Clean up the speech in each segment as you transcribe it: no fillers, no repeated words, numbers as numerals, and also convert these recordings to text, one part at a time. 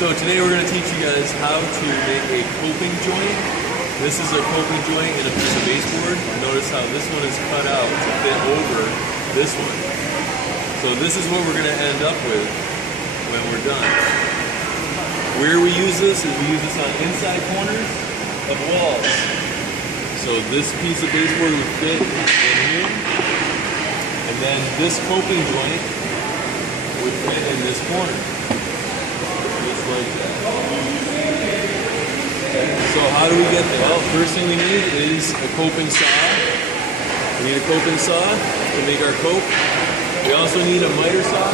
So today we're going to teach you guys how to make a coping joint. This is a coping joint in a piece of baseboard. Notice how this one is cut out to fit over this one. So this is what we're going to end up with when we're done. Where we use this is we use this on inside corners of walls. So this piece of baseboard would fit in here. And then this coping joint would fit in this corner. Just like that. So how do we get there? Well, first thing we need is a coping saw. We need a coping saw to make our cope. We also need a miter saw.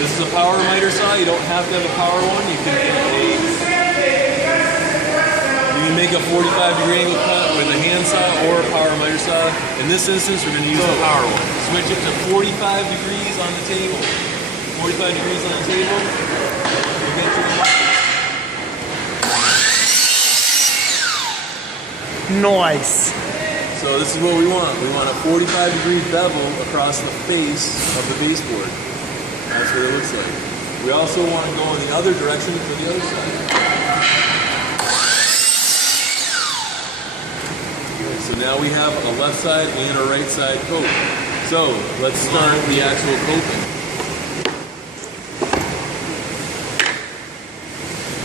This is a power miter saw. You don't have to have a power one. You can make a 45-degree angle cut with a hand saw or a power miter saw. In this instance, we're going to use the power one. Switch it to 45 degrees on the table. 45 degrees on the table. We'll get to the Nice. So this is what we want. We want a 45-degree bevel across the face of the baseboard. That's what it looks like. We also want to go in the other direction for the other side. So now we have a left side and a right side cope. So let's start the actual coping.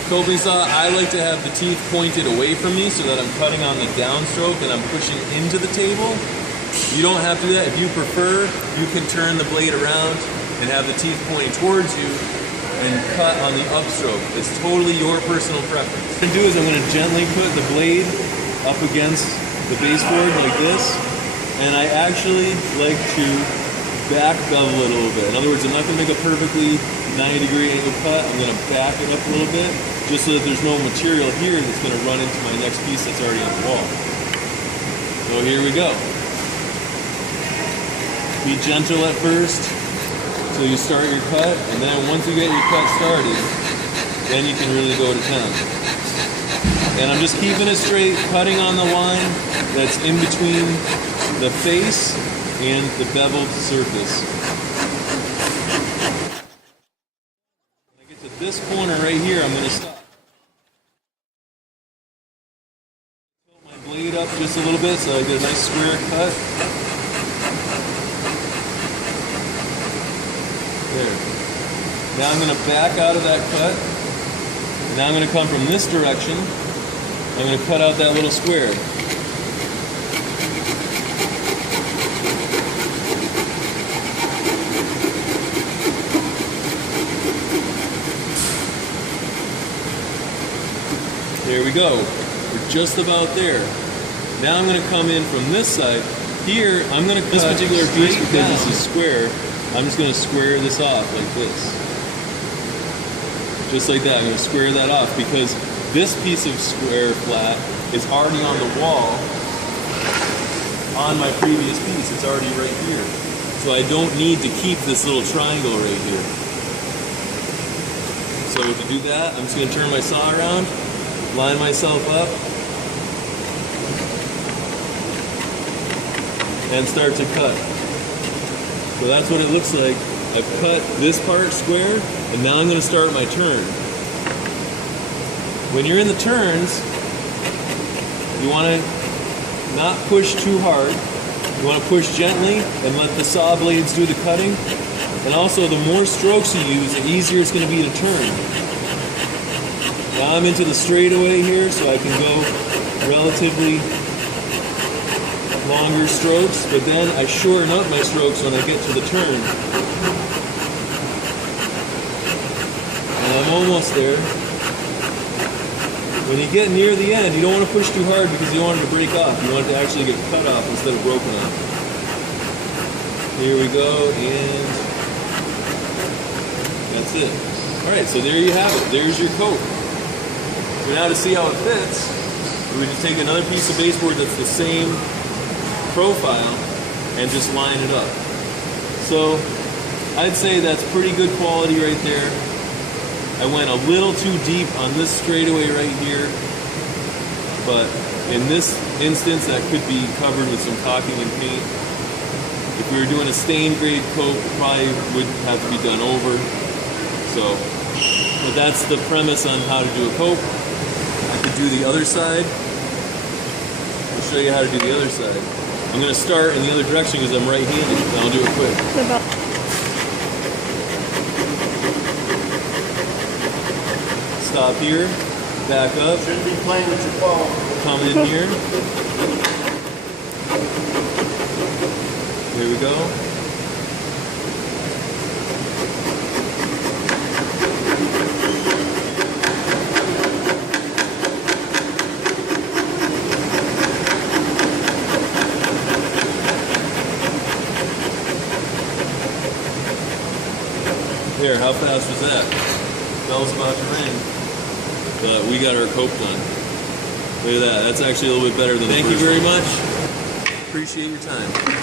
Coping saw, I like to have the teeth pointed away from me so that I'm cutting on the downstroke and I'm pushing into the table. You don't have to do that. If you prefer, you can turn the blade around and have the teeth pointing towards you and cut on the upstroke. It's totally your personal preference. What I'm going to do is I'm going to gently put the blade up against the baseboard like this, and I actually like to back bevel it a little bit. In other words, I'm not going to make a perfectly 90-degree angle cut. I'm going to back it up a little bit just so that there's no material here that's going to run into my next piece that's already on the wall. So here we go. Be gentle at first till you start your cut, and then once you get your cut started, then you can really go to town. And I'm just keeping it straight, cutting on the line that's in between the face and the beveled surface. When I get to this corner right here, I'm going to stop. Tilt my blade up just a little bit so I get a nice square cut. There. Now I'm going to back out of that cut. And now I'm going to come from this direction. I'm going to cut out that little square. There we go. We're just about there. Now I'm going to come in from this side. Here, I'm going to cut this particular piece because this is square. I'm just going to square this off like this. Just like that. I'm going to square that off because this piece of square flat is already on the wall on my previous piece. It's already right here. So I don't need to keep this little triangle right here. So to do that, I'm just going to turn my saw around, line myself up, and start to cut. So that's what it looks like. I've cut this part square, and now I'm going to start my turn. When you're in the turns, you want to not push too hard. You want to push gently and let the saw blades do the cutting. And also, the more strokes you use, the easier it's going to be to turn. Now I'm into the straightaway here, so I can go relatively longer strokes, but then I shorten up my strokes when I get to the turn. And I'm almost there. When you get near the end, you don't want to push too hard because you want it to break off. You want it to actually get cut off instead of broken off. Here we go, and that's it. Alright, so there you have it. There's your coat. So now to see how it fits, we just take another piece of baseboard that's the same profile and just line it up. So I'd say that's pretty good quality right there. I went a little too deep on this straightaway right here, but in this instance that could be covered with some caulking and paint. If we were doing a stained grade coat, it probably would have to be done over. So But that's the premise on how to do a cope. I could do the other side. I'll show you how to do the other side. I'm going to start in the other direction because I'm right-handed, and I'll do it quick. Stop here, back up. Shouldn't be playing with your phone. Come in here. Here we go. Here, how fast was that? Bell's about to ring. But we got our cope done. Look at that. That's actually a little bit better than the first one. Thank you very much. Appreciate your time.